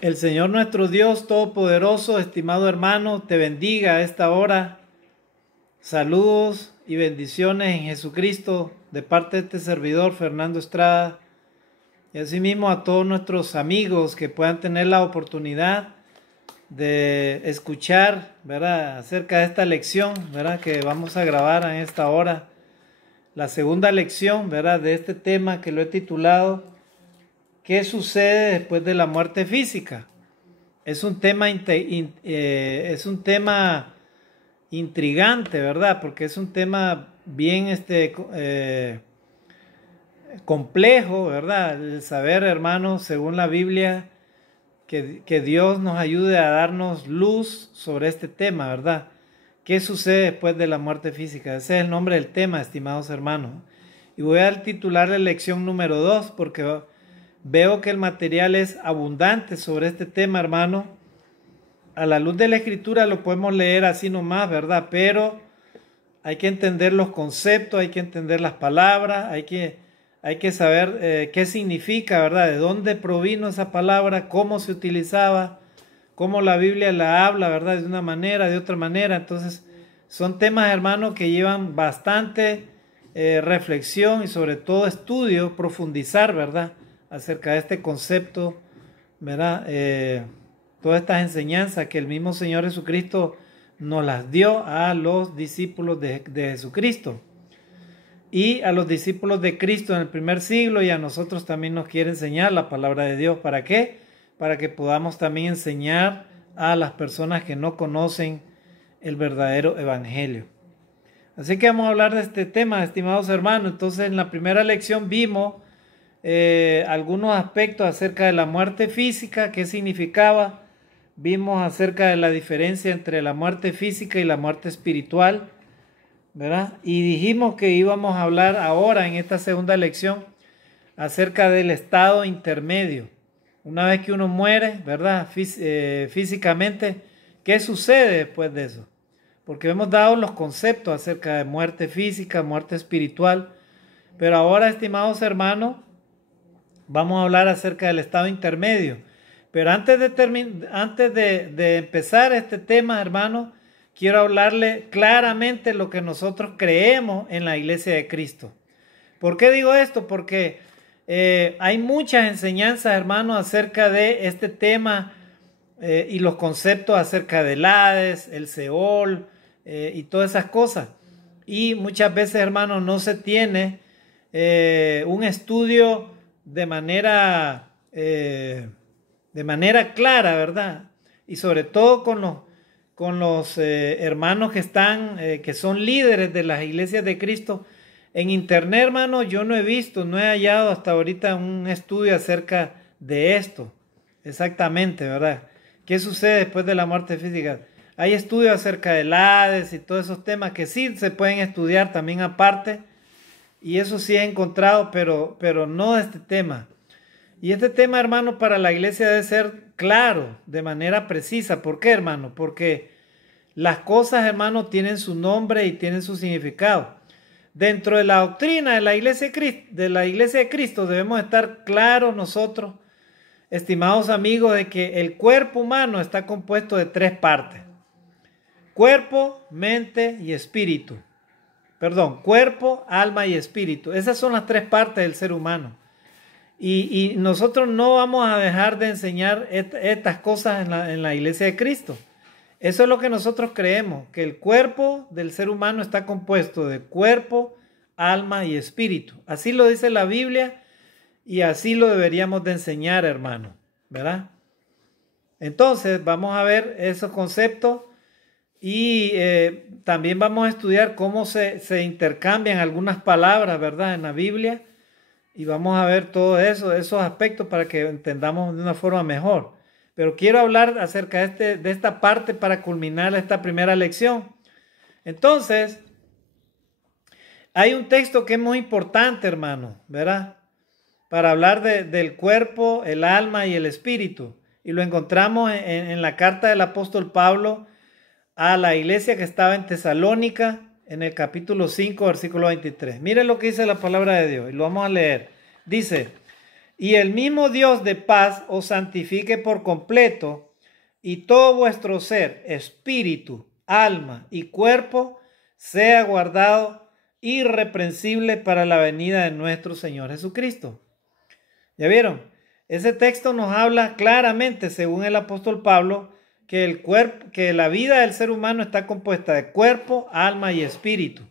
El Señor nuestro Dios Todopoderoso, estimado hermano, te bendiga a esta hora. Saludos y bendiciones en Jesucristo de parte de este servidor Fernando Estrada, y asimismo a todos nuestros amigos que puedan tener la oportunidad de escuchar, ¿verdad?, acerca de esta lección, ¿verdad?, que vamos a grabar en esta hora. La segunda lección, ¿verdad?, de este tema que lo he titulado ¿qué sucede después de la muerte física? Es un tema intrigante, ¿verdad? Porque es un tema bien complejo, ¿verdad? El saber, hermanos, según la Biblia, que Dios nos ayude a darnos luz sobre este tema, ¿verdad? ¿Qué sucede después de la muerte física? Ese es el nombre del tema, estimados hermanos. Y voy a titular la lección número 2 porque veo que el material es abundante sobre este tema, hermano. A la luz de la Escritura lo podemos leer así nomás, ¿verdad? Pero hay que entender los conceptos, hay que entender las palabras, hay que saber qué significa, ¿verdad? De dónde provino esa palabra, cómo se utilizaba, cómo la Biblia la habla, ¿verdad? De una manera, de otra manera. Entonces, son temas, hermanos, que llevan bastante reflexión y sobre todo estudio, profundizar, ¿verdad?, acerca de este concepto, ¿verdad? Todas estas enseñanzas que el mismo Señor Jesucristo nos las dio a los discípulos de Jesucristo y a los discípulos de Cristo en el primer siglo, y a nosotros también nos quiere enseñar la palabra de Dios. ¿Para qué? Para que podamos también enseñar a las personas que no conocen el verdadero evangelio. Así que vamos a hablar de este tema, estimados hermanos. Entonces, en la primera lección vimos algunos aspectos acerca de la muerte física, qué significaba. Vimos acerca de la diferencia entre la muerte física y la muerte espiritual, ¿verdad? Y dijimos que íbamos a hablar ahora en esta segunda lección acerca del estado intermedio. Una vez que uno muere, ¿verdad?, físicamente, ¿qué sucede después de eso? Porque hemos dado los conceptos acerca de muerte física, muerte espiritual, pero ahora, estimados hermanos, vamos a hablar acerca del estado intermedio. Pero antes de empezar este tema, hermanos, quiero hablarle claramente lo que nosotros creemos en la Iglesia de Cristo. ¿Por qué digo esto? Porque hay muchas enseñanzas, hermanos, acerca de este tema y los conceptos acerca del Hades, el Seol y todas esas cosas. Y muchas veces, hermanos, no se tiene un estudio de manera clara, ¿verdad? Y sobre todo con los hermanos que son líderes de las iglesias de Cristo. En internet, hermano, yo no he hallado hasta ahorita un estudio acerca de esto, exactamente, ¿verdad? ¿Qué sucede después de la muerte física? Hay estudios acerca del Hades y todos esos temas que sí se pueden estudiar también aparte, y eso sí he encontrado, pero no de este tema. Y este tema, hermano, para la iglesia debe ser claro, de manera precisa. ¿Por qué, hermano? Porque las cosas, hermano, tienen su nombre y tienen su significado. Dentro de la doctrina de la iglesia de Cristo debemos estar claros nosotros, estimados amigos, de que el cuerpo humano está compuesto de 3 partes. Cuerpo, mente y espíritu. Perdón, cuerpo, alma y espíritu. Esas son las 3 partes del ser humano. Y nosotros no vamos a dejar de enseñar estas cosas en la iglesia de Cristo. Eso es lo que nosotros creemos, que el cuerpo del ser humano está compuesto de cuerpo, alma y espíritu. Así lo dice la Biblia y así lo deberíamos de enseñar, hermano, ¿verdad? Entonces vamos a ver esos conceptos y también vamos a estudiar cómo se intercambian algunas palabras, ¿verdad?, en la Biblia. Y vamos a ver todos esos aspectos para que entendamos de una forma mejor. Pero quiero hablar acerca de esta parte para culminar esta primera lección. Entonces, hay un texto que es muy importante, hermano, ¿verdad?, para hablar del cuerpo, el alma y el espíritu. Y lo encontramos en la carta del apóstol Pablo a la iglesia que estaba en Tesalónica, en el capítulo 5, versículo 23. Miren lo que dice la palabra de Dios y lo vamos a leer. Dice: Y el mismo Dios de paz os santifique por completo, y todo vuestro ser, espíritu, alma y cuerpo, sea guardado irreprensible para la venida de nuestro Señor Jesucristo. ¿Ya vieron? Ese texto nos habla claramente, según el apóstol Pablo, que la vida del ser humano está compuesta de cuerpo, alma y espíritu.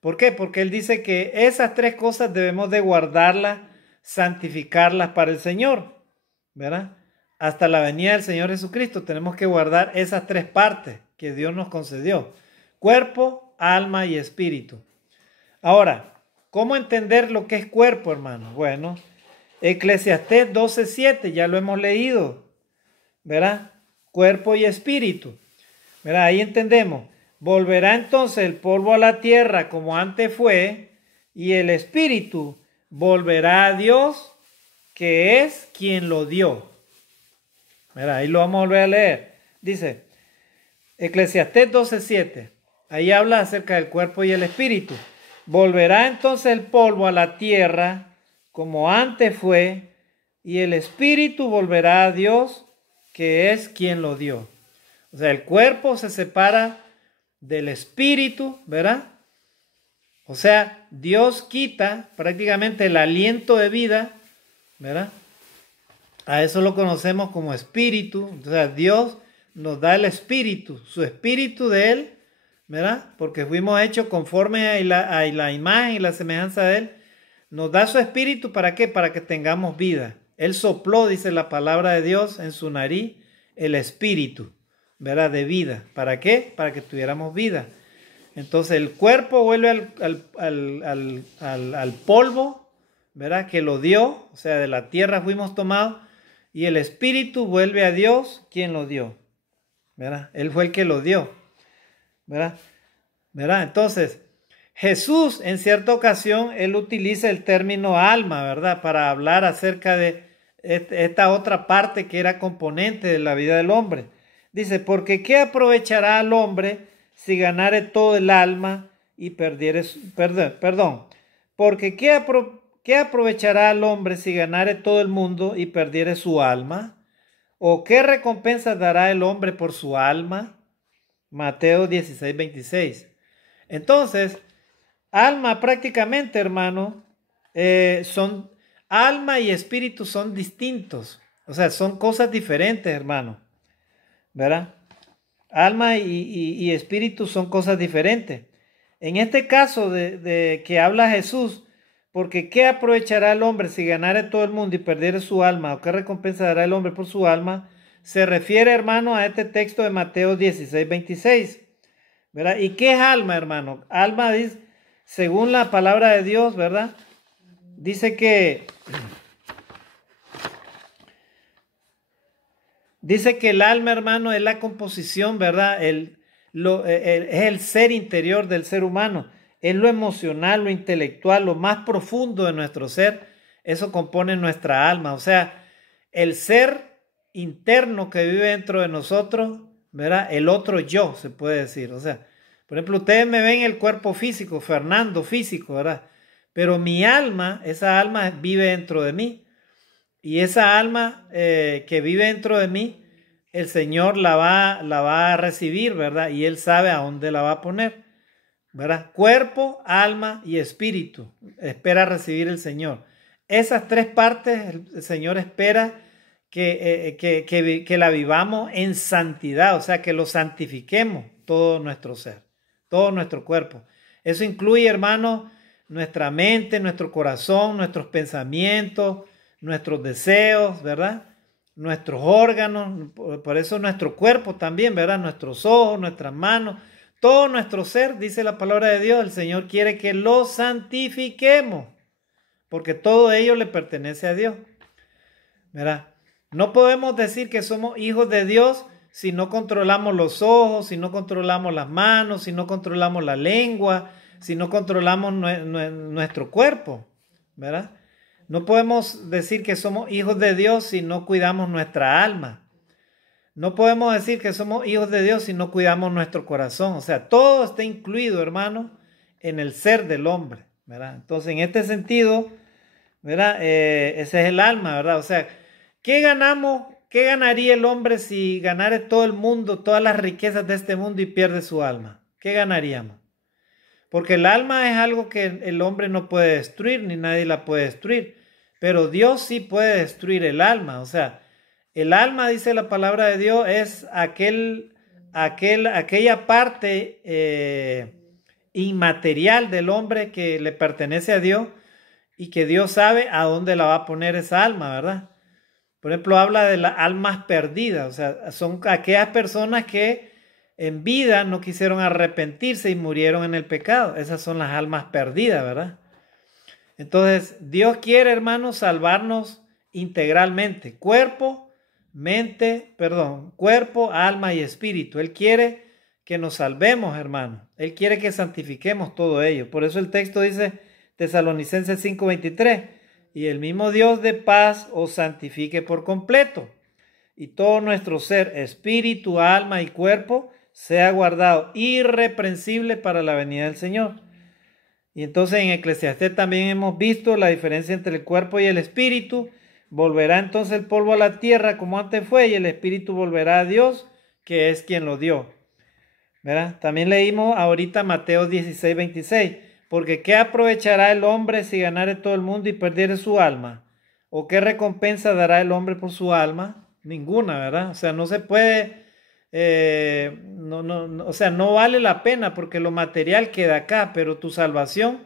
¿Por qué? Porque él dice que esas tres cosas debemos de guardarlas, santificarlas para el Señor, ¿verdad? Hasta la venida del Señor Jesucristo tenemos que guardar esas tres partes que Dios nos concedió: cuerpo, alma y espíritu. Ahora, ¿cómo entender lo que es cuerpo, hermano? Bueno, Eclesiastés 12:7, ya lo hemos leído, ¿verdad? Cuerpo y espíritu, ¿verdad? Ahí entendemos. Volverá entonces el polvo a la tierra como antes fue, y el espíritu volverá a Dios, que es quien lo dio. ¿Verdad? Ahí lo vamos a volver a leer. Dice, Eclesiastés 12:7, ahí habla acerca del cuerpo y el espíritu. Volverá entonces el polvo a la tierra como antes fue, y el espíritu volverá a Dios, que es quien lo dio. O sea, el cuerpo se separa del espíritu, ¿verdad? O sea, Dios quita prácticamente el aliento de vida, ¿verdad? A eso lo conocemos como espíritu. O sea, Dios nos da el espíritu, su espíritu de Él, ¿verdad? Porque fuimos hechos conforme a la imagen y la semejanza de Él. Nos da su espíritu, ¿para qué? Para que tengamos vida. Él sopló, dice la palabra de Dios, en su nariz el espíritu, ¿verdad? De vida. ¿Para qué? Para que tuviéramos vida. Entonces el cuerpo vuelve al polvo, ¿verdad? Que lo dio, o sea, de la tierra fuimos tomados, y el espíritu vuelve a Dios, quien lo dio, ¿verdad? Él fue el que lo dio, ¿verdad? Entonces, Jesús, en cierta ocasión, él utiliza el término alma, ¿verdad? Para hablar acerca de esta otra parte que era componente de la vida del hombre. Dice, porque ¿qué aprovechará al hombre si ganare todo el alma y perdiere porque ¿qué aprovechará al hombre si ganare todo el mundo y perdiere su alma? ¿O qué recompensa dará el hombre por su alma? Mateo 16:26. Entonces, alma prácticamente, hermano, alma y espíritu son distintos. O sea, son cosas diferentes, hermano, ¿verdad? Alma y espíritu son cosas diferentes. En este caso de que habla Jesús, porque ¿qué aprovechará el hombre si ganare todo el mundo y perdiere su alma? ¿O qué recompensa dará el hombre por su alma? Se refiere, hermano, a este texto de Mateo 16:26, ¿verdad? ¿Y qué es alma, hermano? Alma dice, según la palabra de Dios, ¿verdad? Dice que el alma, hermano, es la composición, ¿verdad? Es el ser interior del ser humano. Es lo emocional, lo intelectual, lo más profundo de nuestro ser. Eso compone nuestra alma. O sea, el ser interno que vive dentro de nosotros, ¿verdad? El otro yo, se puede decir. O sea, por ejemplo, ustedes me ven el cuerpo físico, Fernando físico, ¿verdad? Pero mi alma, esa alma vive dentro de mí. Y esa alma que vive dentro de mí, el Señor la va a recibir, ¿verdad? Y Él sabe a dónde la va a poner, ¿verdad? Cuerpo, alma y espíritu. Espera recibir el Señor. Esas tres partes el Señor espera que la vivamos en santidad, o sea, que lo santifiquemos todo nuestro ser, todo nuestro cuerpo. Eso incluye, hermano, nuestra mente, nuestro corazón, nuestros pensamientos, nuestros deseos, ¿verdad? Nuestros órganos, por eso nuestro cuerpo también, ¿verdad? Nuestros ojos, nuestras manos, todo nuestro ser, dice la palabra de Dios, el Señor quiere que lo santifiquemos, porque todo ello le pertenece a Dios, ¿verdad? No podemos decir que somos hijos de Dios si no controlamos los ojos, si no controlamos las manos, si no controlamos la lengua, si no controlamos nuestro cuerpo, ¿verdad? No podemos decir que somos hijos de Dios si no cuidamos nuestra alma. No podemos decir que somos hijos de Dios si no cuidamos nuestro corazón. O sea, todo está incluido, hermano, en el ser del hombre, ¿verdad? Entonces, en este sentido, ¿verdad? Ese es el alma, ¿verdad? O sea, ¿qué ganamos? ¿Qué ganaría el hombre si ganara todo el mundo, todas las riquezas de este mundo y pierde su alma? ¿Qué ganaríamos? Porque el alma es algo que el hombre no puede destruir, ni nadie la puede destruir. Pero Dios sí puede destruir el alma. O sea, el alma, dice la palabra de Dios, es aquella parte inmaterial del hombre que le pertenece a Dios y que Dios sabe a dónde la va a poner esa alma, ¿verdad? Por ejemplo, habla de las almas perdidas. O sea, son aquellas personas que en vida no quisieron arrepentirse y murieron en el pecado. Esas son las almas perdidas, ¿verdad? Entonces, Dios quiere, hermanos, salvarnos integralmente. Cuerpo, alma y espíritu. Él quiere que nos salvemos, hermanos. Él quiere que santifiquemos todo ello. Por eso el texto dice, Tesalonicenses 5:23, y el mismo Dios de paz os santifique por completo, y todo nuestro ser, espíritu, alma y cuerpo, sea guardado irreprensible para la venida del Señor. Y entonces en Eclesiastés también hemos visto la diferencia entre el cuerpo y el espíritu. Volverá entonces el polvo a la tierra como antes fue, y el espíritu volverá a Dios, que es quien lo dio. ¿Verdad? También leímos ahorita Mateo 16:26. Porque ¿qué aprovechará el hombre si ganare todo el mundo y perdiere su alma? ¿O qué recompensa dará el hombre por su alma? Ninguna, ¿verdad? O sea, no se puede, o sea, no vale la pena porque lo material queda acá, pero tu salvación,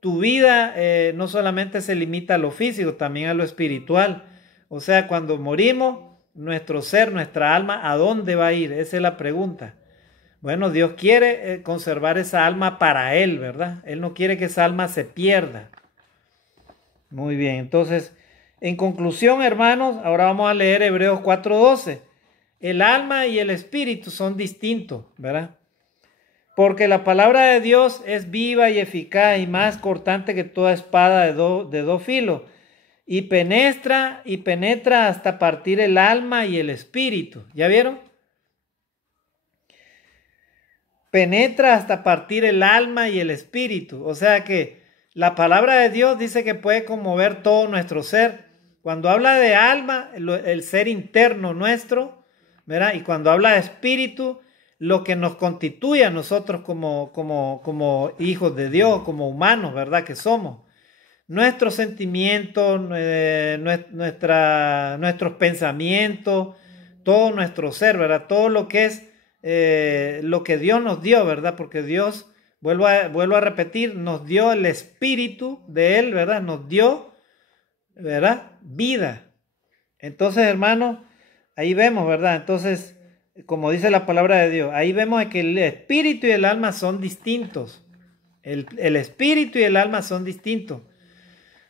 tu vida, no solamente se limita a lo físico, también a lo espiritual. O sea, cuando morimos, nuestro ser, nuestra alma, ¿a dónde va a ir? Esa es la pregunta. Bueno, Dios quiere conservar esa alma para Él, ¿verdad? Él no quiere que esa alma se pierda. Muy bien, entonces, en conclusión, hermanos, ahora vamos a leer Hebreos 4:12. El alma y el espíritu son distintos, ¿verdad? Porque la palabra de Dios es viva y eficaz y más cortante que toda espada de dos filos, y penetra hasta partir el alma y el espíritu. ¿Ya vieron? Penetra hasta partir el alma y el espíritu. O sea que la palabra de Dios dice que puede conmover todo nuestro ser. Cuando habla de alma, el ser interno nuestro, ¿verdad? Y cuando habla de espíritu, lo que nos constituye a nosotros como hijos de Dios, como humanos, ¿verdad? Que somos. Nuestros sentimientos, nuestros pensamientos, todo nuestro ser, ¿verdad? Todo lo que es lo que Dios nos dio, ¿verdad? Porque Dios, vuelvo a repetir, nos dio el espíritu de Él, ¿verdad? Nos dio, ¿verdad? Vida. Entonces, hermanos, ahí vemos, ¿verdad? Entonces, como dice la palabra de Dios, ahí vemos que el espíritu y el alma son distintos. El espíritu y el alma son distintos,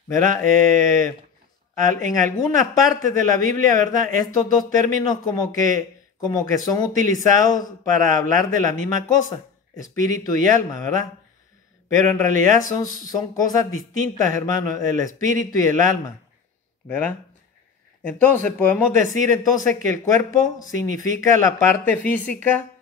¿verdad? En algunas partes de la Biblia, ¿verdad? Estos dos términos como que son utilizados para hablar de la misma cosa, espíritu y alma, ¿verdad? Pero en realidad son cosas distintas, hermanos, el espíritu y el alma, ¿verdad? Entonces, podemos decir entonces que el cuerpo significa la parte física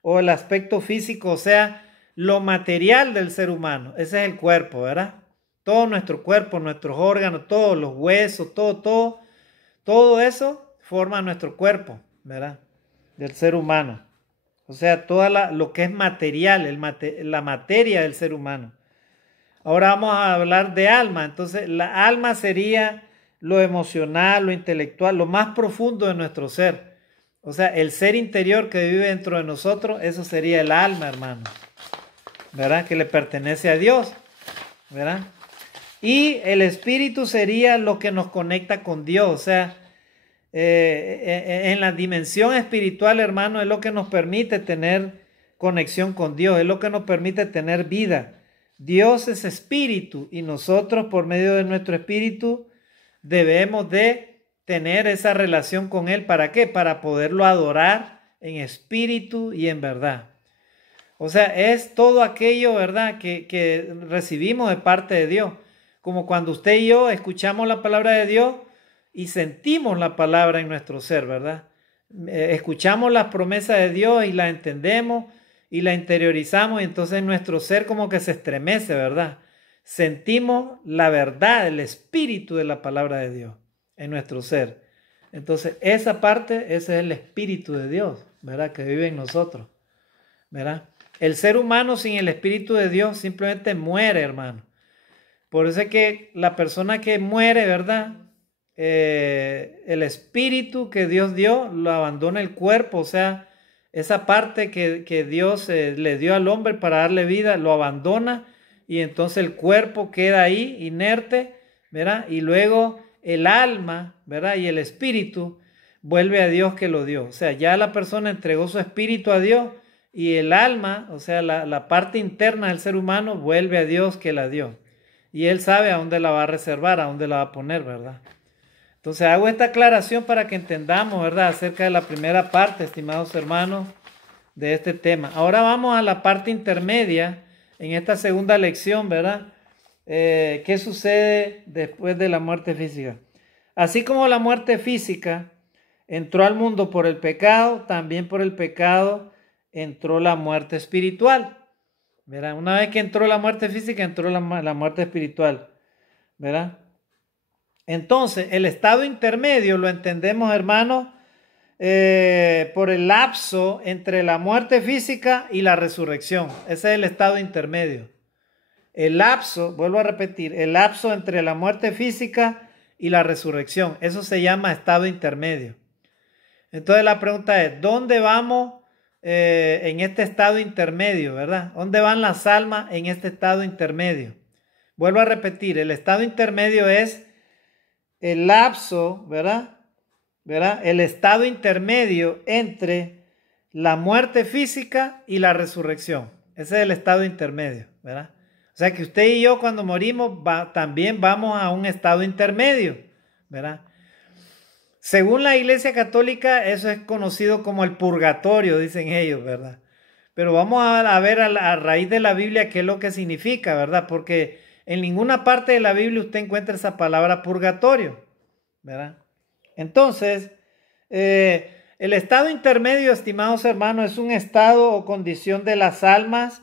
o el aspecto físico, o sea, lo material del ser humano. Ese es el cuerpo, ¿verdad? Todo nuestro cuerpo, nuestros órganos, todos los huesos, todo eso forma nuestro cuerpo, ¿verdad? Del ser humano. O sea, lo que es material, la materia del ser humano. Ahora vamos a hablar de alma. Entonces, la alma sería lo emocional, lo intelectual, lo más profundo de nuestro ser. O sea, el ser interior que vive dentro de nosotros, eso sería el alma, hermano. ¿Verdad? Que le pertenece a Dios. ¿Verdad? Y el espíritu sería lo que nos conecta con Dios. O sea, en la dimensión espiritual, hermano, es lo que nos permite tener conexión con Dios, es lo que nos permite tener vida. Dios es espíritu y nosotros por medio de nuestro espíritu debemos de tener esa relación con Él. ¿Para qué? Para poderlo adorar en espíritu y en verdad. O sea, es todo aquello, ¿verdad?, que recibimos de parte de Dios. Como cuando usted y yo escuchamos la palabra de Dios y sentimos la palabra en nuestro ser, ¿verdad? Escuchamos las promesas de Dios y la entendemos y la interiorizamos y entonces nuestro ser como que se estremece, ¿verdad? sentimos la verdad, el espíritu de la palabra de Dios en nuestro ser. Entonces, esa parte, ese es el espíritu de Dios, ¿verdad? Que vive en nosotros, ¿verdad? El ser humano sin el espíritu de Dios simplemente muere, hermano. Por eso es que la persona que muere, ¿verdad? El espíritu que Dios dio lo abandona el cuerpo, o sea, esa parte que Dios le dio al hombre para darle vida, lo abandona y entonces el cuerpo queda ahí inerte, ¿verdad? Y luego el alma, ¿verdad? Y el espíritu vuelve a Dios que lo dio. O sea, ya la persona entregó su espíritu a Dios y el alma, o sea, la parte interna del ser humano vuelve a Dios que la dio. Y Él sabe a dónde la va a reservar, a dónde la va a poner, ¿verdad? Entonces hago esta aclaración para que entendamos, ¿verdad? Acerca de la primera parte, estimados hermanos, de este tema. Ahora vamos a la parte intermedia en esta segunda lección, ¿verdad? ¿Qué sucede después de la muerte física? Así como la muerte física entró al mundo por el pecado, también por el pecado entró la muerte espiritual, ¿verdad? Una vez que entró la muerte física, entró la muerte espiritual, ¿verdad? Entonces, el estado intermedio lo entendemos, hermanos, por el lapso entre la muerte física y la resurrección. Ese es el estado intermedio. El lapso, vuelvo a repetir, el lapso entre la muerte física y la resurrección. Eso se llama estado intermedio. Entonces la pregunta es, ¿dónde vamos en este estado intermedio, verdad? ¿Dónde van las almas en este estado intermedio? Vuelvo a repetir, el estado intermedio es el lapso, ¿verdad? El estado intermedio entre la muerte física y la resurrección. Ese es el estado intermedio, ¿verdad? O sea que usted y yo cuando morimos también vamos a un estado intermedio, ¿verdad? Según la Iglesia Católica, eso es conocido como el purgatorio, dicen ellos, ¿verdad? Pero vamos a ver a raíz de la Biblia qué es lo que significa, ¿verdad? Porque en ninguna parte de la Biblia usted encuentra esa palabra purgatorio, ¿verdad? Entonces, el estado intermedio, estimados hermanos, es un estado o condición de las almas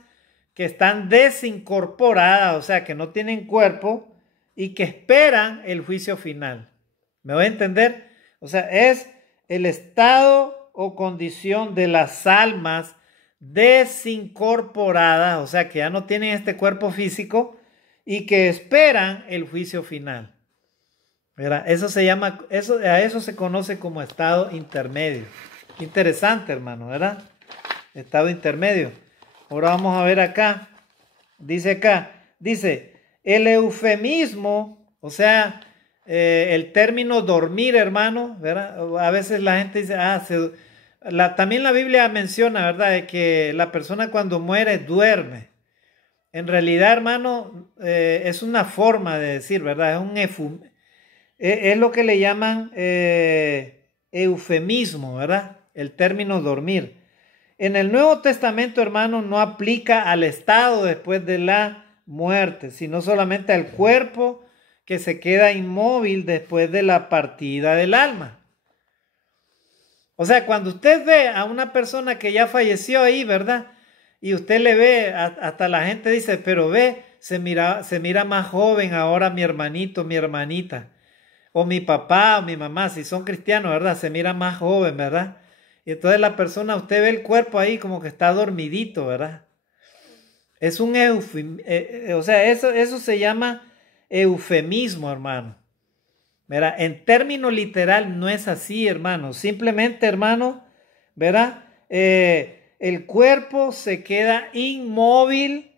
que están desincorporadas, o sea, que no tienen cuerpo y que esperan el juicio final. ¿Me voy a entender? O sea, es el estado o condición de las almas desincorporadas, o sea, que ya no tienen este cuerpo físico y que esperan el juicio final. ¿Verdad? Eso se llama, a eso se conoce como estado intermedio. Interesante, hermano, ¿verdad? Estado intermedio. Ahora vamos a ver acá. Dice, el eufemismo, o sea, el término dormir, hermano, ¿verdad? A veces la gente dice, también la Biblia menciona, ¿verdad? De que la persona cuando muere duerme. En realidad, hermano, es una forma de decir, ¿verdad? Es lo que le llaman eufemismo, ¿verdad? El término dormir. En el Nuevo Testamento, hermano, no aplica al estado después de la muerte, sino solamente al cuerpo que se queda inmóvil después de la partida del alma. O sea, cuando usted ve a una persona que ya falleció ahí, ¿verdad? Y usted le ve, hasta la gente dice, pero ve, se mira más joven ahora mi hermanito, mi hermanita. O mi papá o mi mamá, si son cristianos, ¿verdad? Se mira más joven, ¿verdad? Y entonces la persona, usted ve el cuerpo ahí como que está dormidito, ¿verdad? Es un eufemismo, o sea, eso se llama eufemismo, hermano. ¿Verdad? En término literal no es así, hermano. Simplemente, hermano, ¿verdad? El cuerpo se queda inmóvil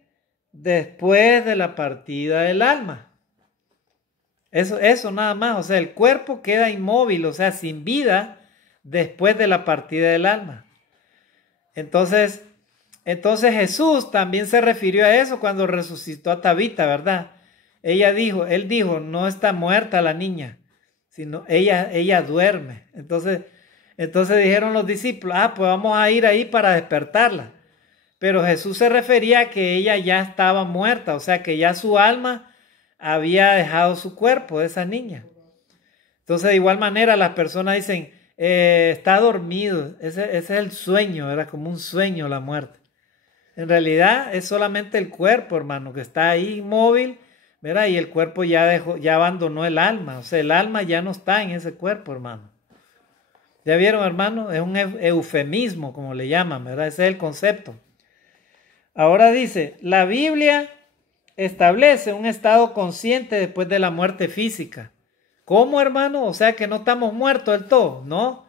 después de la partida del alma. Eso nada más, o sea, el cuerpo queda inmóvil, o sea, sin vida después de la partida del alma. Entonces Jesús también se refirió a eso cuando resucitó a Tabita, ¿verdad? Él dijo, no está muerta la niña, sino ella duerme. Entonces dijeron los discípulos, pues vamos a ir ahí para despertarla. Pero Jesús se refería a que ella ya estaba muerta, o sea, que ya su alma había dejado su cuerpo de esa niña. Entonces, de igual manera, las personas dicen, está dormido, ese es el sueño, era como un sueño la muerte. En realidad es solamente el cuerpo, hermano, que está ahí inmóvil ¿verdad? Y el cuerpo ya dejó, ya abandonó el alma, o sea, el alma ya no está en ese cuerpo, hermano. ¿Ya vieron, hermano? Es un eufemismo, como le llaman, ¿verdad? Ese es el concepto. Ahora dice, la Biblia establece un estado consciente después de la muerte física. ¿Cómo, hermano? O sea que no estamos muertos del todo, ¿no?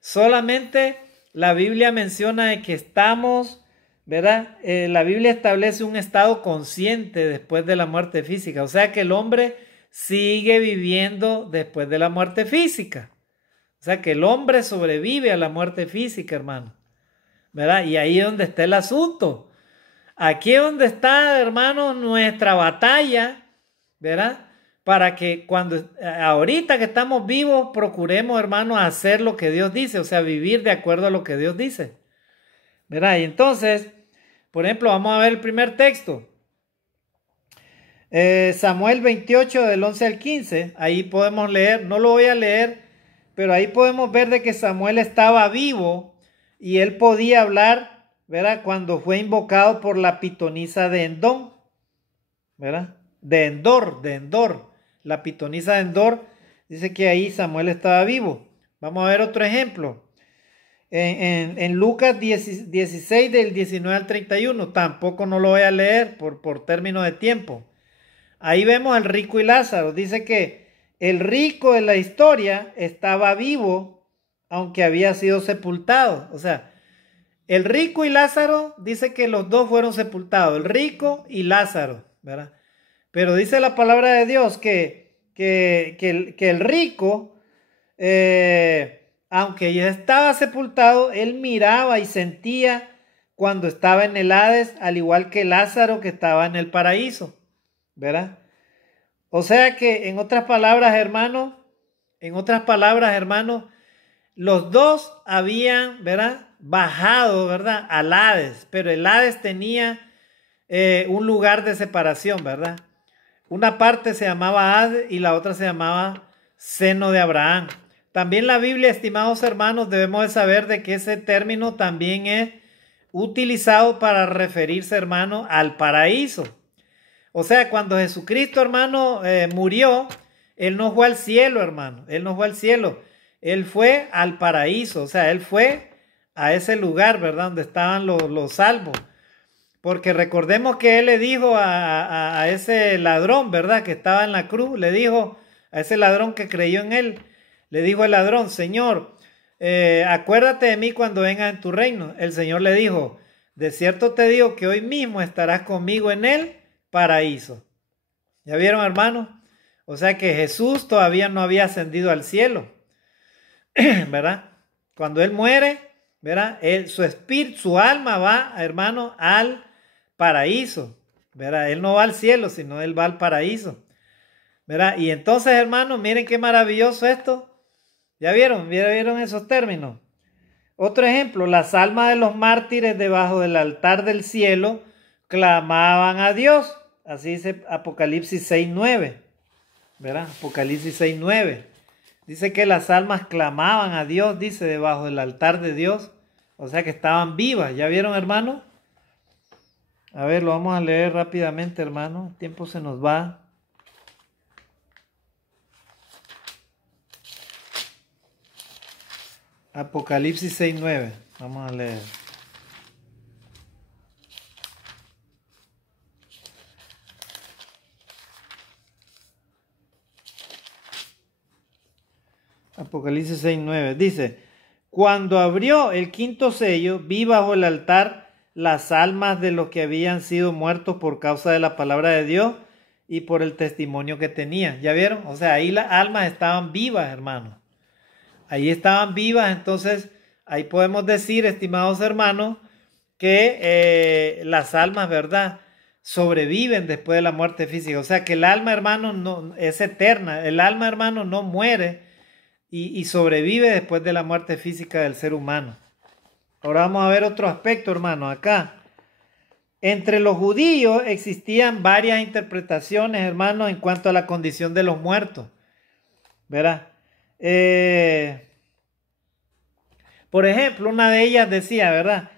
Solamente la Biblia menciona de que estamos, ¿verdad? La Biblia establece un estado consciente después de la muerte física. O sea que el hombre sigue viviendo después de la muerte física. O sea que el hombre sobrevive a la muerte física, hermano, ¿verdad? Y ahí es donde está el asunto. Aquí es donde está, hermano, nuestra batalla, ¿verdad? Para que ahorita que estamos vivos, procuremos, hermano, hacer lo que Dios dice, o sea, vivir de acuerdo a lo que Dios dice, ¿verdad? Y entonces, por ejemplo, vamos a ver el primer texto. Samuel 28 del 11 al 15, ahí podemos leer, no lo voy a leer, pero ahí podemos ver de que Samuel estaba vivo y él podía hablar, ¿verdad? Cuando fue invocado por la pitonisa de Endor, ¿verdad? De Endor. La pitonisa de Endor dice que ahí Samuel estaba vivo. Vamos a ver otro ejemplo. En Lucas 16 del 19 al 31, tampoco no lo voy a leer por término de tiempo. Ahí vemos al rico y Lázaro. Dice que el rico de la historia estaba vivo, aunque había sido sepultado. O sea, el rico y Lázaro, dice que los dos fueron sepultados, el rico y Lázaro, ¿verdad? Pero dice la palabra de Dios que el rico, aunque ya estaba sepultado, él miraba y sentía cuando estaba en el Hades, al igual que Lázaro que estaba en el paraíso, ¿verdad? O sea que en otras palabras, hermano, los dos habían, ¿verdad?, bajado, ¿verdad?, al Hades, pero el Hades tenía un lugar de separación, ¿verdad? Una parte se llamaba Hades y la otra se llamaba seno de Abraham. También la Biblia, estimados hermanos, debemos de saber de que ese término también es utilizado para referirse, hermano, al paraíso. O sea, cuando Jesucristo, hermano, murió, Él no fue al cielo, hermano. Él no fue al cielo. Él fue al paraíso. O sea, Él fue a ese lugar, ¿verdad? Donde estaban los salvos. Porque recordemos que Él le dijo a ese ladrón, ¿verdad? Que estaba en la cruz. Le dijo a ese ladrón que creyó en Él. Le dijo el ladrón, Señor, acuérdate de mí cuando venga en tu reino. El Señor le dijo, de cierto te digo que hoy mismo estarás conmigo en el paraíso. ¿Ya vieron, hermano? O sea que Jesús todavía no había ascendido al cielo, ¿verdad? Cuando Él muere, ¿verdad? Su espíritu, su alma va, hermano, al paraíso, ¿verdad? Él no va al cielo, sino Él va al paraíso, ¿verdad? Y entonces, hermano, miren qué maravilloso esto. ¿Ya vieron? ¿Vieron esos términos? Otro ejemplo, las almas de los mártires debajo del altar del cielo clamaban a Dios. Así dice Apocalipsis 6:9, ¿verdad? Apocalipsis 6:9. Dice que las almas clamaban a Dios, dice, debajo del altar de Dios. O sea que estaban vivas. ¿Ya vieron, hermano? A ver, lo vamos a leer rápidamente, hermano. El tiempo se nos va. Apocalipsis 6:9. Vamos a leer. Apocalipsis 6:9. Dice, cuando abrió el quinto sello, vi bajo el altar las almas de los que habían sido muertos por causa de la palabra de Dios y por el testimonio que tenían. ¿Ya vieron? O sea, ahí las almas estaban vivas, hermanos. Ahí estaban vivas, entonces ahí podemos decir, estimados hermanos, que las almas, ¿verdad?, sobreviven después de la muerte física. O sea, que el alma, hermano, no es eterna. El alma, hermano, no muere y sobrevive después de la muerte física del ser humano. Ahora vamos a ver otro aspecto, hermano, acá. Entre los judíos existían varias interpretaciones, hermano, en cuanto a la condición de los muertos, ¿verdad? Por ejemplo, una de ellas decía, ¿verdad?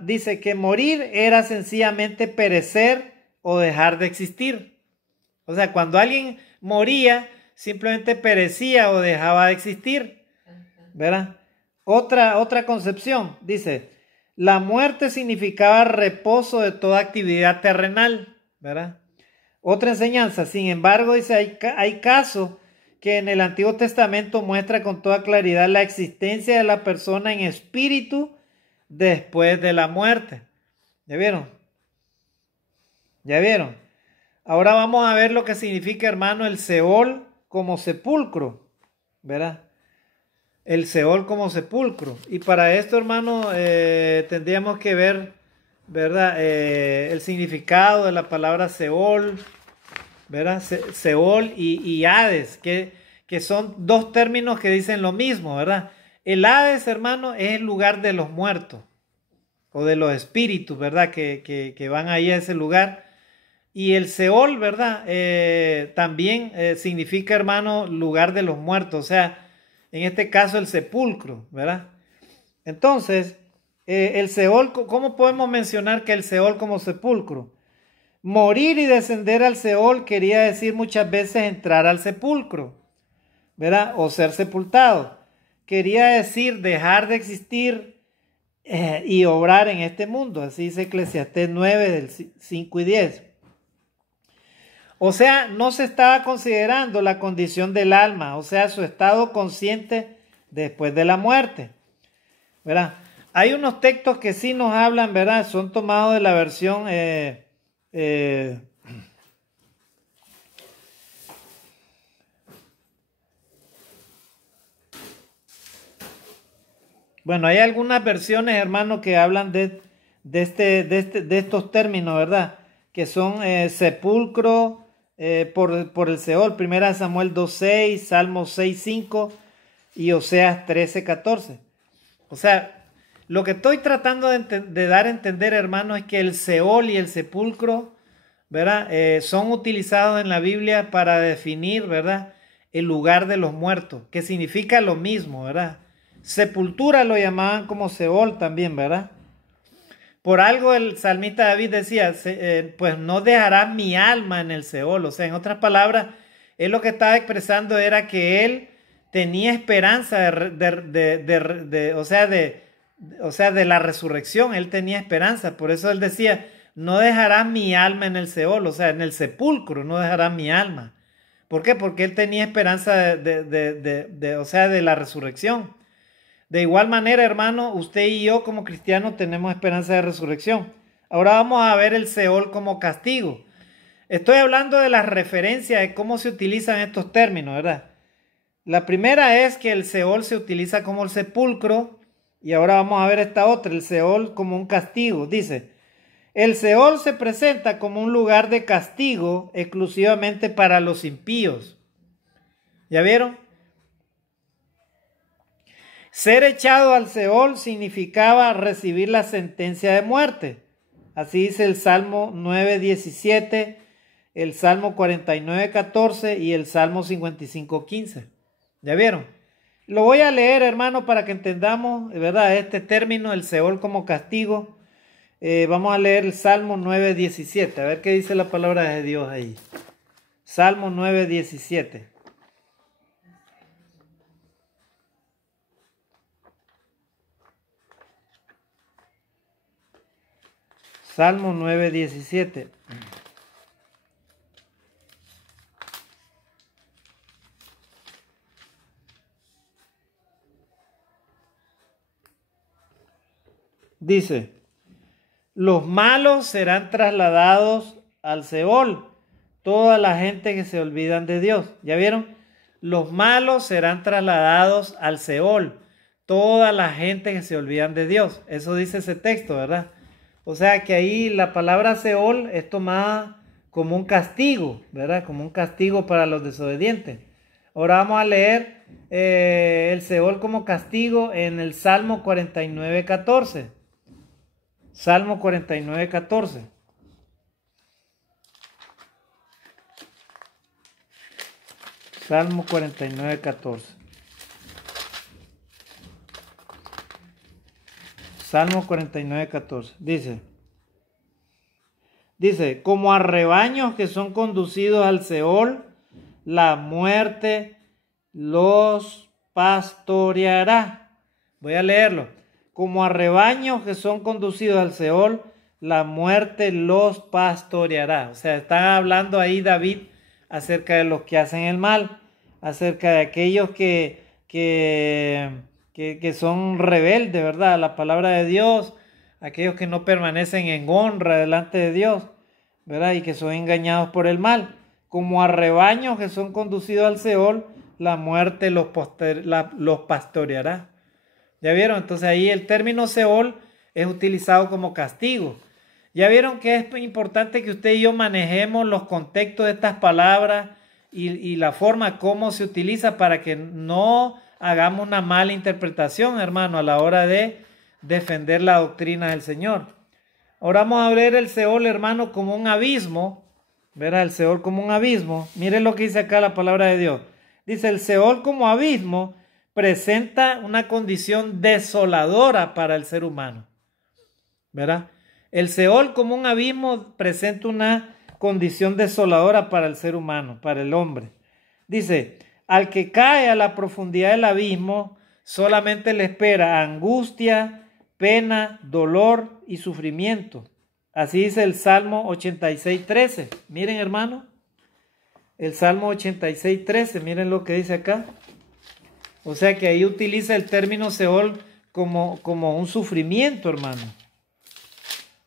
Dice que morir era sencillamente perecer o dejar de existir. O sea, cuando alguien moría, simplemente perecía o dejaba de existir, ¿verdad? Otra concepción, dice, la muerte significaba reposo de toda actividad terrenal, ¿verdad? Otra enseñanza, sin embargo, dice, hay casos que en el Antiguo Testamento muestra con toda claridad la existencia de la persona en espíritu después de la muerte. ¿Ya vieron? ¿Ya vieron? Ahora vamos a ver lo que significa, hermano, el Seol como sepulcro, ¿verdad? El Seol como sepulcro. Y para esto, hermano, tendríamos que ver, ¿verdad? El significado de la palabra Seol, ¿verdad? Seol y Hades, que son dos términos que dicen lo mismo, ¿verdad? El Hades, hermano, es el lugar de los muertos o de los espíritus, ¿verdad? Que van ahí a ese lugar. Y el Seol, ¿verdad? También significa, hermano, lugar de los muertos, o sea, en este caso el sepulcro, ¿verdad? Entonces, el Seol, ¿cómo podemos mencionar que el Seol como sepulcro? Morir y descender al Seol quería decir muchas veces entrar al sepulcro, ¿verdad? O ser sepultado. Quería decir dejar de existir y obrar en este mundo. Así dice Eclesiastés 9 del 5 y 10. O sea, no se estaba considerando la condición del alma, o sea, su estado consciente después de la muerte, ¿verdad? Hay unos textos que sí nos hablan, ¿verdad? Son tomados de la versión bueno, hay algunas versiones, hermano, que hablan de estos términos, ¿verdad? Que son sepulcro por el Seol, 1 Samuel 2:6, Salmos 6:5 y Oseas 13:14. O sea, lo que estoy tratando de dar a entender, hermano, es que el Seol y el sepulcro, ¿verdad? Son utilizados en la Biblia para definir, ¿verdad? El lugar de los muertos, que significa lo mismo, ¿verdad? Sepultura lo llamaban como Seol también, ¿verdad? Por algo el salmista David decía, pues no dejará mi alma en el Seol. O sea, en otras palabras, él lo que estaba expresando era que él tenía esperanza o sea, de la resurrección. Él tenía esperanza. Por eso él decía, no dejará mi alma en el Seol. O sea, en el sepulcro no dejará mi alma. ¿Por qué? Porque él tenía esperanza o sea, de la resurrección. De igual manera, hermano, usted y yo como cristianos tenemos esperanza de resurrección. Ahora vamos a ver el Seol como castigo. Estoy hablando de las referencias de cómo se utilizan estos términos, ¿verdad? La primera es que el Seol se utiliza como el sepulcro y ahora vamos a ver esta otra, el Seol como un castigo. Dice, el Seol se presenta como un lugar de castigo exclusivamente para los impíos. ¿Ya vieron? Ser echado al Seol significaba recibir la sentencia de muerte. Así dice el Salmo 9:17, el Salmo 49:14 y el Salmo 55:15. ¿Ya vieron? Lo voy a leer, hermano, para que entendamos, ¿verdad? Este término, el Seol como castigo. Vamos a leer el Salmo 9:17, a ver qué dice la palabra de Dios ahí. Salmo 9:17. Salmo 9:17. Dice, los malos serán trasladados al Seol, toda la gente que se olvidan de Dios. ¿Ya vieron? Los malos serán trasladados al Seol, toda la gente que se olvidan de Dios. Eso dice ese texto, ¿verdad? O sea que ahí la palabra Seol es tomada como un castigo, ¿verdad? Como un castigo para los desobedientes. Ahora vamos a leer el Seol como castigo en el Salmo 49:14. Salmo 49:14. Salmo 49:14. Salmo 49:14. Dice, Dice, como a rebaños que son conducidos al Seol, la muerte los pastoreará. Voy a leerlo. Como a rebaños que son conducidos al Seol, la muerte los pastoreará. O sea, está hablando ahí David acerca de los que hacen el mal, acerca de aquellos que son rebeldes, ¿verdad? A la palabra de Dios, aquellos que no permanecen en honra delante de Dios, ¿verdad? Y que son engañados por el mal. Como a rebaños que son conducidos al Seol, la muerte los pastoreará. ¿Ya vieron? Entonces ahí el término Seol es utilizado como castigo. ¿Ya vieron que es importante que usted y yo manejemos los contextos de estas palabras y la forma como se utiliza para que no hagamos una mala interpretación, hermano, a la hora de defender la doctrina del Señor? Ahora vamos a ver el Seol, hermano, como un abismo. Verá el Seol como un abismo. Miren lo que dice acá la palabra de Dios. Dice, el Seol como abismo presenta una condición desoladora para el ser humano. ¿Verdad? El Seol como un abismo presenta una condición desoladora para el ser humano, para el hombre. Dice, al que cae a la profundidad del abismo, solamente le espera angustia, pena, dolor y sufrimiento. Así dice el Salmo 86:13. Miren, hermano, el Salmo 86:13, miren lo que dice acá. O sea que ahí utiliza el término Seol como un sufrimiento, hermano.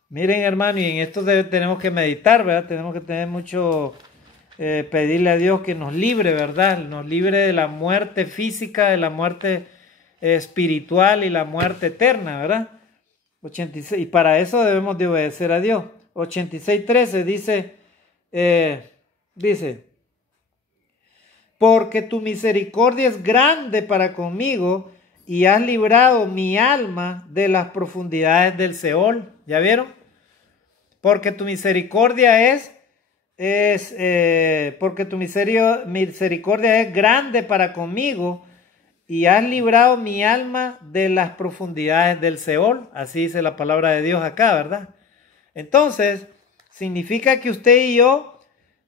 Miren, hermano, y en esto tenemos que meditar, ¿verdad? Tenemos que tener mucho, pedirle a Dios que nos libre, ¿verdad? Nos libre de la muerte física, de la muerte espiritual y la muerte eterna, ¿verdad? 86, y para eso debemos de obedecer a Dios. 86:13 dice, porque tu misericordia es grande para conmigo y has librado mi alma de las profundidades del Seol. ¿Ya vieron? Porque tu misericordia porque tu misericordia es grande para conmigo y has librado mi alma de las profundidades del Seol. Así dice la palabra de Dios acá, ¿verdad? Entonces, significa que usted y yo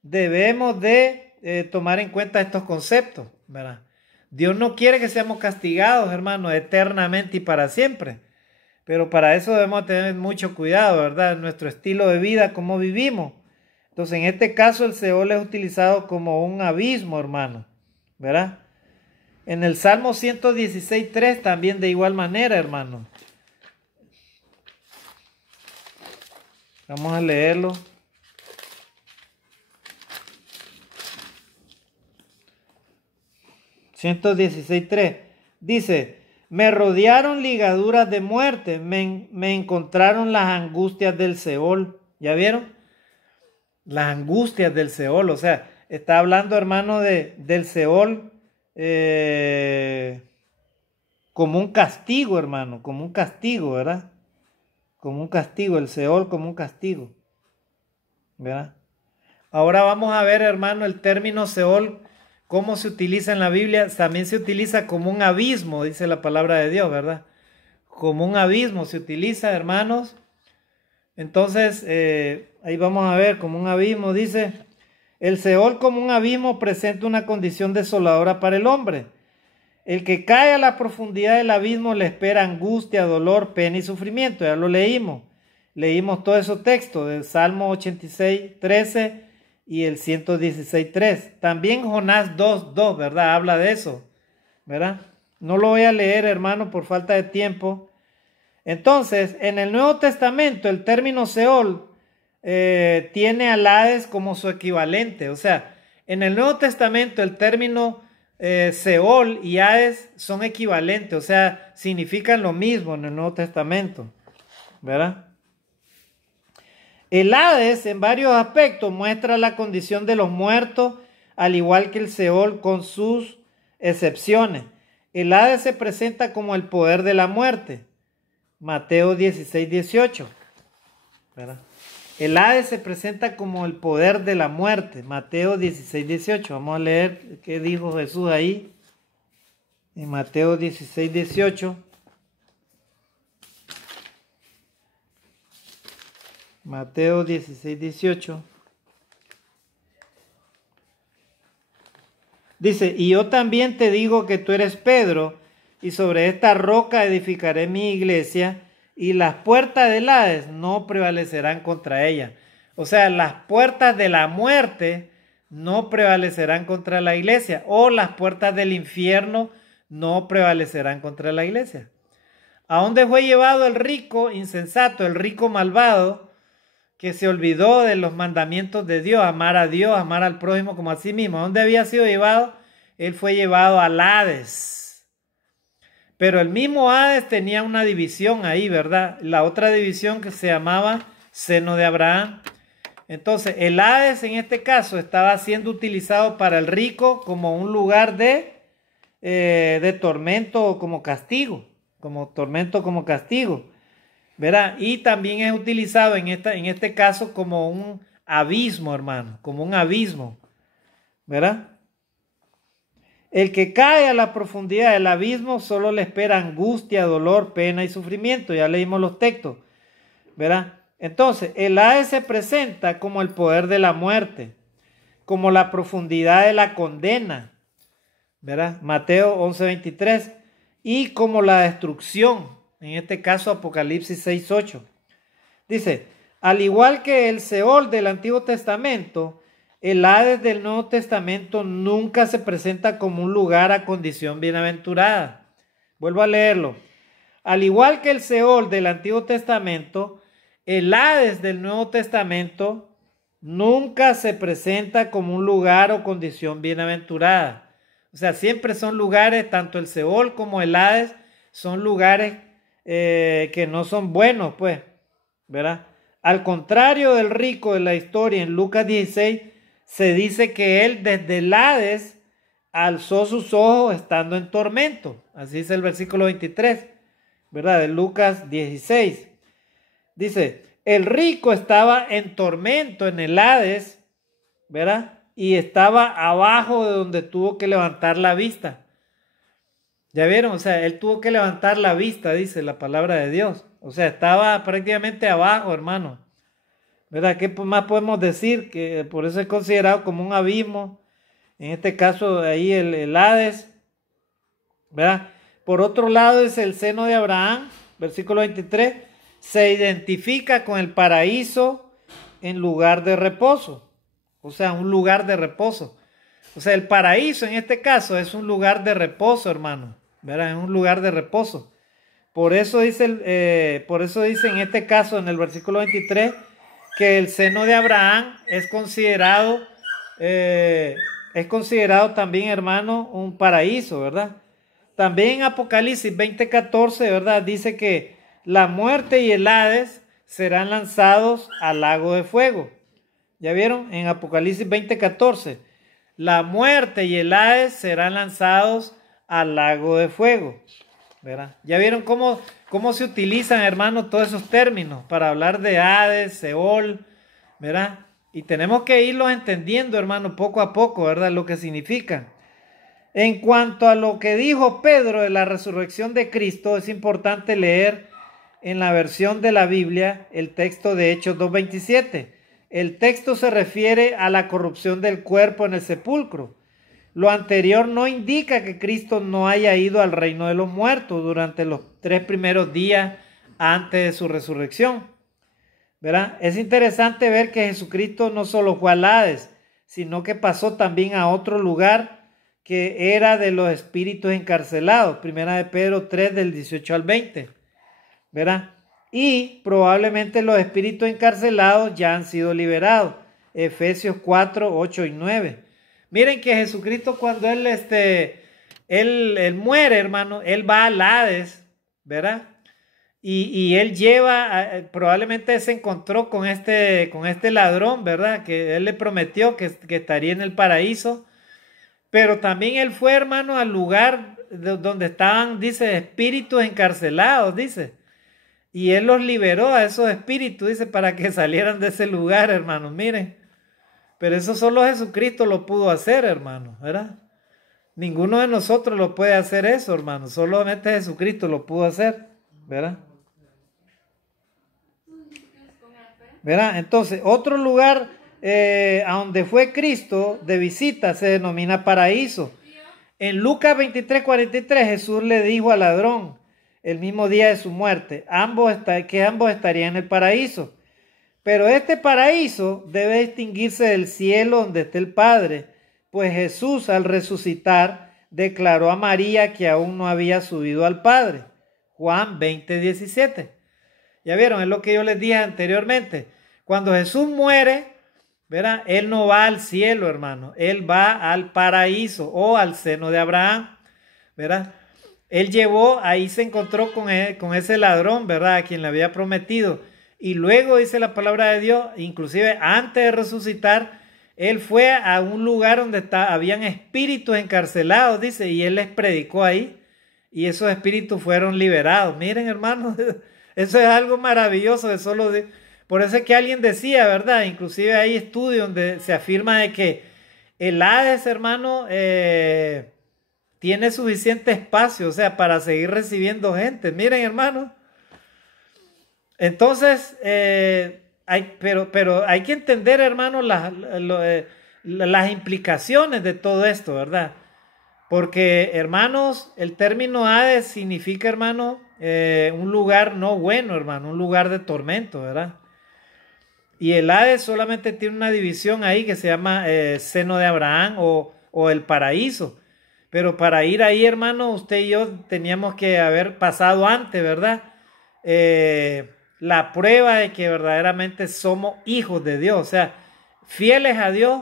debemos de tomar en cuenta estos conceptos, ¿verdad? Dios no quiere que seamos castigados, hermanos, eternamente y para siempre. Pero para eso debemos tener mucho cuidado, ¿verdad? Nuestro estilo de vida, cómo vivimos. Entonces, en este caso, el Seol es utilizado como un abismo, hermano, ¿verdad? En el Salmo 116:3 también de igual manera, hermano. Vamos a leerlo. (116:3) dice, me rodearon ligaduras de muerte, me encontraron las angustias del Seol. ¿Ya vieron? Las angustias del Seol, o sea, está hablando, hermano, del Seol como un castigo, hermano, como un castigo, ¿verdad? Como un castigo, el Seol como un castigo, ¿verdad? Ahora vamos a ver, hermano, el término Seol, cómo se utiliza en la Biblia. También se utiliza como un abismo, dice la palabra de Dios, ¿verdad? Como un abismo se utiliza, hermanos. Entonces, ahí vamos a ver, como un abismo, dice, el Seol como un abismo presenta una condición desoladora para el hombre. El que cae a la profundidad del abismo le espera angustia, dolor, pena y sufrimiento. Ya lo leímos. Leímos todos esos textos del Salmo 86:13 y el 116:3. También Jonás 2:2, ¿verdad? Habla de eso, ¿verdad? No lo voy a leer, hermano, por falta de tiempo. Entonces, en el Nuevo Testamento, el término Seol tiene al Hades como su equivalente. O sea, en el Nuevo Testamento el término Seol y Hades son equivalentes, o sea, significan lo mismo en el Nuevo Testamento, ¿verdad? El Hades en varios aspectos muestra la condición de los muertos, al igual que el Seol con sus excepciones. El Hades se presenta como el poder de la muerte, Mateo 16:18, ¿verdad? El Hades se presenta como el poder de la muerte, Mateo 16:18. Vamos a leer qué dijo Jesús ahí, en Mateo 16:18. Mateo 16, 18. Dice, y yo también te digo que tú eres Pedro, y sobre esta roca edificaré mi iglesia, y las puertas del Hades no prevalecerán contra ella. O sea, las puertas de la muerte no prevalecerán contra la iglesia, o las puertas del infierno no prevalecerán contra la iglesia. ¿A dónde fue llevado el rico insensato, el rico malvado, que se olvidó de los mandamientos de Dios, amar a Dios, amar al prójimo como a sí mismo? ¿A dónde había sido llevado? Él fue llevado al Hades. Pero el mismo Hades tenía una división ahí, ¿verdad? La otra división que se llamaba seno de Abraham. Entonces, el Hades en este caso estaba siendo utilizado para el rico como un lugar de tormento o como castigo, como tormento como castigo, ¿verdad? Y también es utilizado en este caso como un abismo, hermano, como un abismo, ¿verdad? El que cae a la profundidad del abismo solo le espera angustia, dolor, pena y sufrimiento. Ya leímos los textos, ¿verdad? Entonces, el Hades se presenta como el poder de la muerte, como la profundidad de la condena, ¿verdad? Mateo 11:23, y como la destrucción, en este caso Apocalipsis 6:8. Dice, al igual que el Seol del Antiguo Testamento, el Hades del Nuevo Testamento nunca se presenta como un lugar a condición bienaventurada. Vuelvo a leerlo. Al igual que el Seol del Antiguo Testamento, el Hades del Nuevo Testamento nunca se presenta como un lugar o condición bienaventurada. O sea, siempre son lugares, tanto el Seol como el Hades, son lugares que no son buenos, pues, ¿verdad? Al contrario del rico de la historia en Lucas 16, se dice que él desde el Hades alzó sus ojos estando en tormento. Así dice el versículo 23, ¿verdad? De Lucas 16. Dice, el rico estaba en tormento en el Hades, ¿verdad? Y estaba abajo de donde tuvo que levantar la vista. ¿Ya vieron? O sea, él tuvo que levantar la vista, dice la palabra de Dios. O sea, estaba prácticamente abajo, hermano. ¿Verdad? ¿Qué más podemos decir? Que por eso es considerado como un abismo. En este caso, ahí el Hades. ¿Verdad? Por otro lado, es el seno de Abraham, versículo 23. Se identifica con el paraíso en lugar de reposo. O sea, un lugar de reposo. O sea, el paraíso en este caso es un lugar de reposo, hermano. ¿Verdad? Es un lugar de reposo. Por eso dice en este caso, en el versículo 23, que el seno de Abraham es considerado también, hermano, un paraíso, ¿verdad? También en Apocalipsis 20:14, ¿verdad? Dice que la muerte y el Hades serán lanzados al lago de fuego. ¿Ya vieron? En Apocalipsis 20:14, la muerte y el Hades serán lanzados al lago de fuego, ¿verdad? ¿Ya vieron cómo se utilizan, hermano, todos esos términos para hablar de Hades, Seol, ¿verdad? Y tenemos que irlos entendiendo, hermano, poco a poco, ¿verdad? Lo que significan. En cuanto a lo que dijo Pedro de la resurrección de Cristo, es importante leer en la versión de la Biblia el texto de Hechos 2:27. El texto se refiere a la corrupción del cuerpo en el sepulcro. Lo anterior no indica que Cristo no haya ido al reino de los muertos durante los 3 primeros días antes de su resurrección, ¿verdad? Es interesante ver que Jesucristo no solo fue al Hades, sino que pasó también a otro lugar que era de los espíritus encarcelados. Primera de Pedro 3 del 18 al 20, ¿verdad? Y probablemente los espíritus encarcelados ya han sido liberados. Efesios 4, 8 y 9. Miren que Jesucristo cuando él muere, hermano, él va al Hades, ¿verdad? Y él probablemente se encontró con este ladrón, ¿verdad? Que él le prometió que estaría en el paraíso. Pero también él fue, hermano, al lugar donde estaban, dice, espíritus encarcelados, dice. Y él los liberó a esos espíritus, dice, para que salieran de ese lugar, hermano. Miren. Pero eso solo Jesucristo lo pudo hacer, hermano, ¿verdad? Ninguno de nosotros lo puede hacer eso, hermano. Solamente Jesucristo lo pudo hacer, ¿verdad? ¿verdad? Entonces, otro lugar a donde fue Cristo de visita se denomina paraíso. En Lucas 23:43 Jesús le dijo al ladrón el mismo día de su muerte, que ambos estarían en el paraíso. Pero este paraíso debe distinguirse del cielo donde esté el Padre, pues Jesús al resucitar declaró a María que aún no había subido al Padre. Juan 20:17. Ya vieron, es lo que yo les dije anteriormente. Cuando Jesús muere, ¿verdad? Él no va al cielo, hermano. Él va al paraíso o al seno de Abraham, ¿verdad? Él llevó, ahí se encontró con ese ladrón, ¿verdad? A quien le había prometido. Y luego dice la palabra de Dios, inclusive antes de resucitar, él fue a un lugar donde habían espíritus encarcelados, dice, y él les predicó ahí. Y esos espíritus fueron liberados. Miren, hermanos, eso es algo maravilloso. Por eso es que alguien decía, ¿verdad? Inclusive hay estudios donde se afirma de que el Hades, hermano, tiene suficiente espacio, o sea, para seguir recibiendo gente. Miren, hermano. Entonces, pero hay que entender, hermano, las implicaciones de todo esto, ¿verdad? Porque, hermanos, el término Hades significa, hermano, un lugar no bueno, hermano, un lugar de tormento, ¿verdad? Y el Hades solamente tiene una división ahí que se llama seno de Abraham o el paraíso. Pero para ir ahí, hermano, usted y yo teníamos que haber pasado antes, ¿verdad? La prueba de que verdaderamente somos hijos de Dios, o sea, fieles a Dios,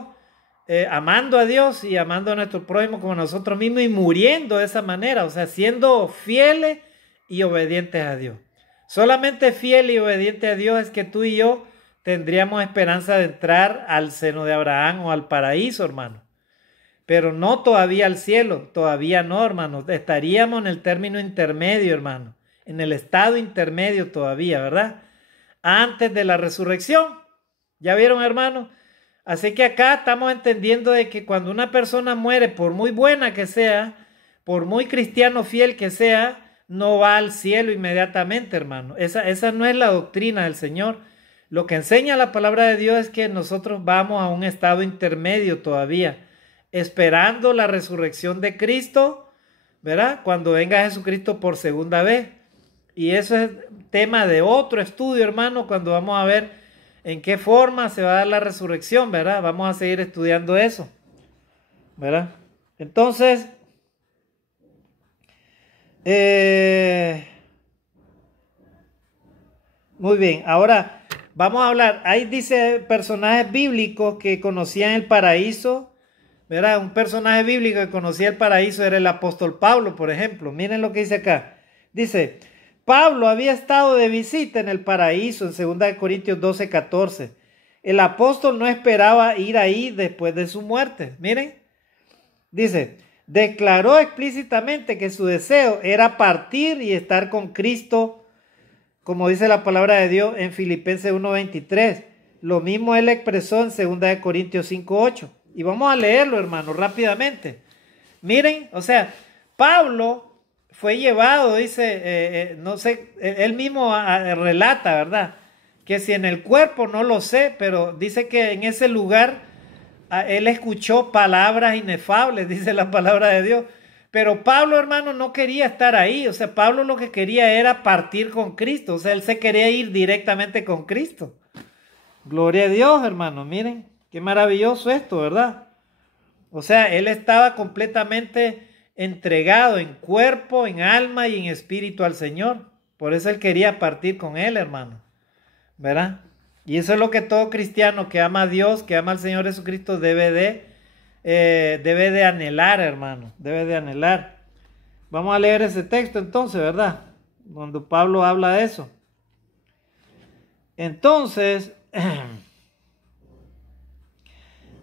amando a Dios y amando a nuestro prójimo como nosotros mismos y muriendo de esa manera, o sea, siendo fieles y obedientes a Dios. Solamente fiel y obediente a Dios es que tú y yo tendríamos esperanza de entrar al seno de Abraham o al paraíso, hermano. Pero no todavía al cielo, todavía no, hermano. Estaríamos en el término intermedio, hermano. En el estado intermedio todavía, ¿verdad? Antes de la resurrección. ¿Ya vieron, hermano? Así que acá estamos entendiendo de que cuando una persona muere, por muy buena que sea, por muy cristiano fiel que sea, no va al cielo inmediatamente, hermano. Esa no es la doctrina del Señor. Lo que enseña la palabra de Dios es que nosotros vamos a un estado intermedio todavía, esperando la resurrección de Cristo, ¿verdad? Cuando venga Jesucristo por segunda vez. Y eso es tema de otro estudio, hermano, cuando vamos a ver en qué forma se va a dar la resurrección, ¿verdad? Vamos a seguir estudiando eso, ¿verdad? Entonces, muy bien, ahora vamos a hablar, ahí dice personajes bíblicos que conocían el paraíso, ¿verdad? Un personaje bíblico que conocía el paraíso era el apóstol Pablo, por ejemplo. Miren lo que dice acá. Dice, Pablo había estado de visita en el paraíso en 2 Corintios 12:14. El apóstol no esperaba ir ahí después de su muerte. Miren, dice, declaró explícitamente que su deseo era partir y estar con Cristo, como dice la palabra de Dios en Filipenses 1:23. Lo mismo él expresó en 2 Corintios 5:8. Y vamos a leerlo, hermano, rápidamente. Miren, o sea, Pablo fue llevado, dice, no sé, él mismo relata, ¿verdad? Que si en el cuerpo no lo sé, pero dice que en ese lugar él escuchó palabras inefables, dice la palabra de Dios. Pero Pablo, hermano, no quería estar ahí. O sea, Pablo lo que quería era partir con Cristo. O sea, él se quería ir directamente con Cristo. Gloria a Dios, hermano. Miren, qué maravilloso esto, ¿verdad? O sea, él estaba completamente entregado en cuerpo, en alma y en espíritu al Señor. Por eso él quería partir con él, hermano. ¿Verdad? Y eso es lo que todo cristiano que ama a Dios, que ama al Señor Jesucristo debe de anhelar, hermano. Debe de anhelar. Vamos a leer ese texto entonces, ¿verdad? Cuando Pablo habla de eso. Entonces,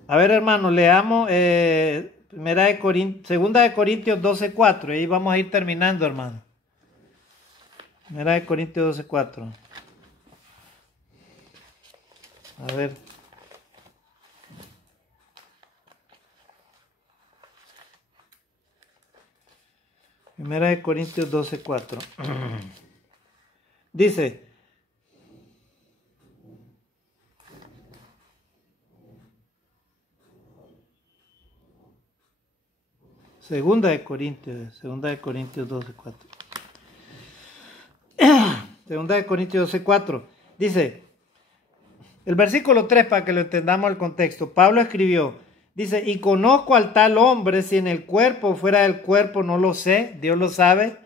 a ver, hermano, leamos 2 de Corintios 12:4. Ahí vamos a ir terminando, hermano. 2 de Corintios 12:4. A ver. Primera de Corintios 12:4. Dice, Segunda de Corintios 12:4. Segunda de Corintios 12:4. Dice, el versículo 3, para que lo entendamos el contexto. Pablo escribió, dice, y conozco al tal hombre, si en el cuerpo o fuera del cuerpo, no lo sé, Dios lo sabe,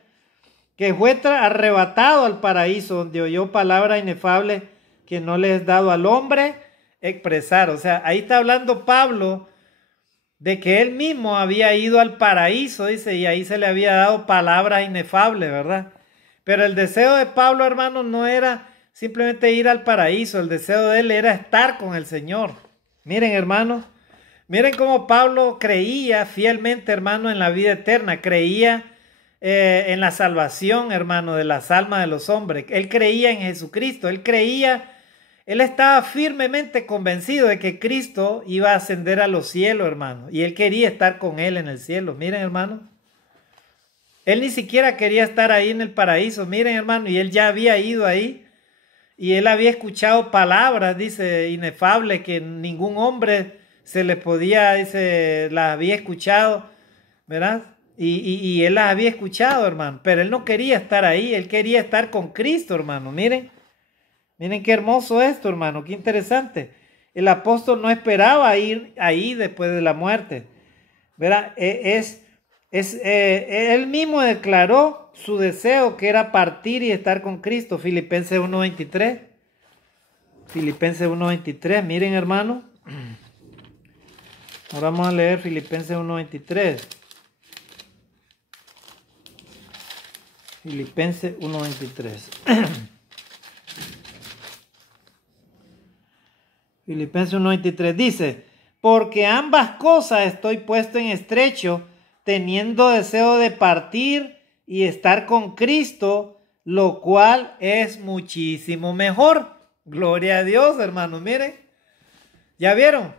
que fue arrebatado al paraíso, donde oyó palabra inefable que no le es dado al hombre expresar. O sea, ahí está hablando Pablo de que él mismo había ido al paraíso, dice, y ahí se le había dado palabra inefable, ¿verdad? Pero el deseo de Pablo, hermanos, no era simplemente ir al paraíso, el deseo de él era estar con el Señor. Miren, hermanos, miren cómo Pablo creía fielmente, hermano, en la vida eterna, creía en la salvación, hermano, de las almas de los hombres. Él creía en Jesucristo, él estaba firmemente convencido de que Cristo iba a ascender a los cielos, hermano, y él quería estar con él en el cielo. Miren, hermano, él ni siquiera quería estar ahí en el paraíso. Miren, hermano, y él ya había ido ahí, y él había escuchado palabras, dice, inefables, que ningún hombre se le podía, dice, las había escuchado, ¿verdad? Y él las había escuchado, hermano, pero él no quería estar ahí, él quería estar con Cristo, hermano. Miren qué hermoso esto, hermano, qué interesante. El apóstol no esperaba ir ahí después de la muerte, ¿verdad? Él mismo declaró su deseo, que era partir y estar con Cristo. Filipenses 1:23. Filipenses 1:23, miren, hermano. Ahora vamos a leer Filipenses 1:23. Filipenses 1:23. Filipenses 1:23 dice, porque ambas cosas estoy puesto en estrecho, teniendo deseo de partir y estar con Cristo, lo cual es muchísimo mejor. Gloria a Dios, hermanos, miren. ¿Ya vieron?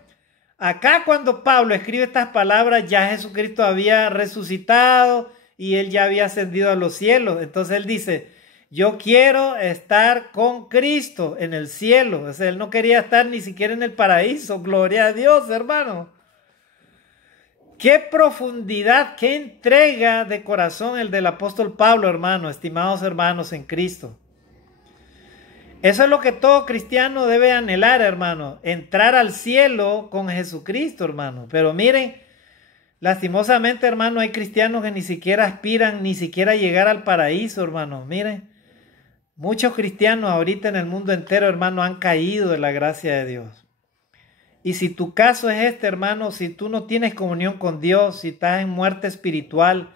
Acá cuando Pablo escribe estas palabras, ya Jesucristo había resucitado y él ya había ascendido a los cielos. Entonces él dice, yo quiero estar con Cristo en el cielo. O sea, él no quería estar ni siquiera en el paraíso. Gloria a Dios, hermano. Qué profundidad, qué entrega de corazón el del apóstol Pablo, hermano, estimados hermanos en Cristo. Eso es lo que todo cristiano debe anhelar, hermano, entrar al cielo con Jesucristo, hermano. Pero miren, lastimosamente, hermano, hay cristianos que ni siquiera aspiran, ni siquiera llegar al paraíso, hermano. Miren, muchos cristianos ahorita en el mundo entero, hermano, han caído de la gracia de Dios. Y si tu caso es este, hermano, si tú no tienes comunión con Dios, si estás en muerte espiritual,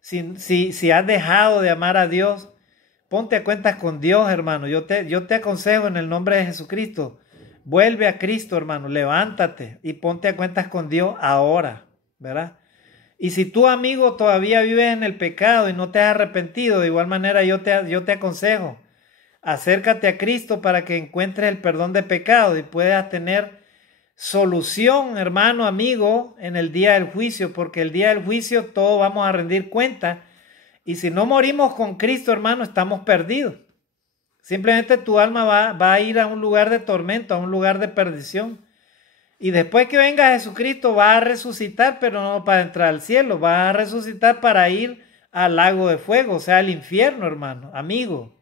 si has dejado de amar a Dios, ponte a cuentas con Dios, hermano. Yo te aconsejo en el nombre de Jesucristo, vuelve a Cristo, hermano, levántate y ponte a cuentas con Dios ahora, ¿verdad? Y si tú, amigo, todavía vives en el pecado y no te has arrepentido, de igual manera yo te aconsejo, acércate a Cristo para que encuentres el perdón de pecado y puedas tener solución, hermano, amigo, en el día del juicio, porque el día del juicio todos vamos a rendir cuenta. Y si no morimos con Cristo, hermano, estamos perdidos. Simplemente tu alma va a ir a un lugar de tormento, a un lugar de perdición. Y después que venga Jesucristo va a resucitar, pero no para entrar al cielo, va a resucitar para ir al lago de fuego, o sea, al infierno, hermano, amigo.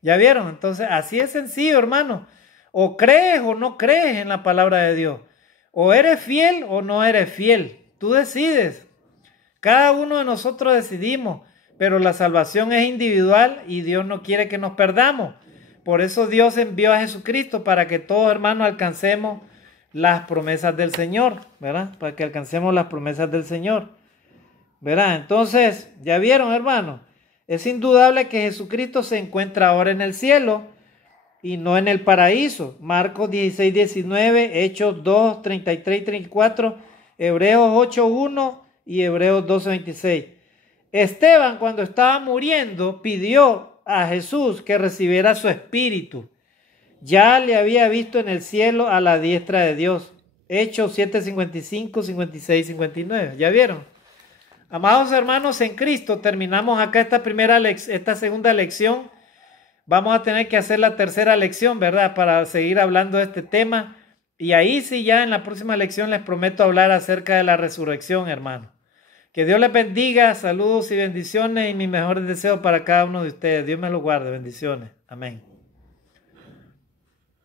¿Ya vieron? Entonces, así es sencillo, hermano. O crees o no crees en la palabra de Dios. O eres fiel o no eres fiel. Tú decides. Cada uno de nosotros decidimos, pero la salvación es individual y Dios no quiere que nos perdamos. Por eso Dios envió a Jesucristo para que todos, hermanos, alcancemos las promesas del Señor, ¿verdad? Para que alcancemos las promesas del Señor, ¿verdad? Entonces, ya vieron, hermanos, es indudable que Jesucristo se encuentra ahora en el cielo y no en el paraíso. Marcos 16:19, Hechos 2, 33 y 34, Hebreos 8:1 y Hebreos 12:26. Esteban, cuando estaba muriendo, pidió a Jesús que recibiera su espíritu. Ya le había visto en el cielo a la diestra de Dios. Hechos 7:55, 56, 59. ¿Ya vieron? Amados hermanos en Cristo, terminamos acá esta segunda lección. Vamos a tener que hacer la tercera lección, ¿verdad? Para seguir hablando de este tema. Y ahí sí, ya en la próxima lección les prometo hablar acerca de la resurrección, hermano. Que Dios les bendiga, saludos y bendiciones y mis mejores deseos para cada uno de ustedes. Dios me los guarde, bendiciones. Amén.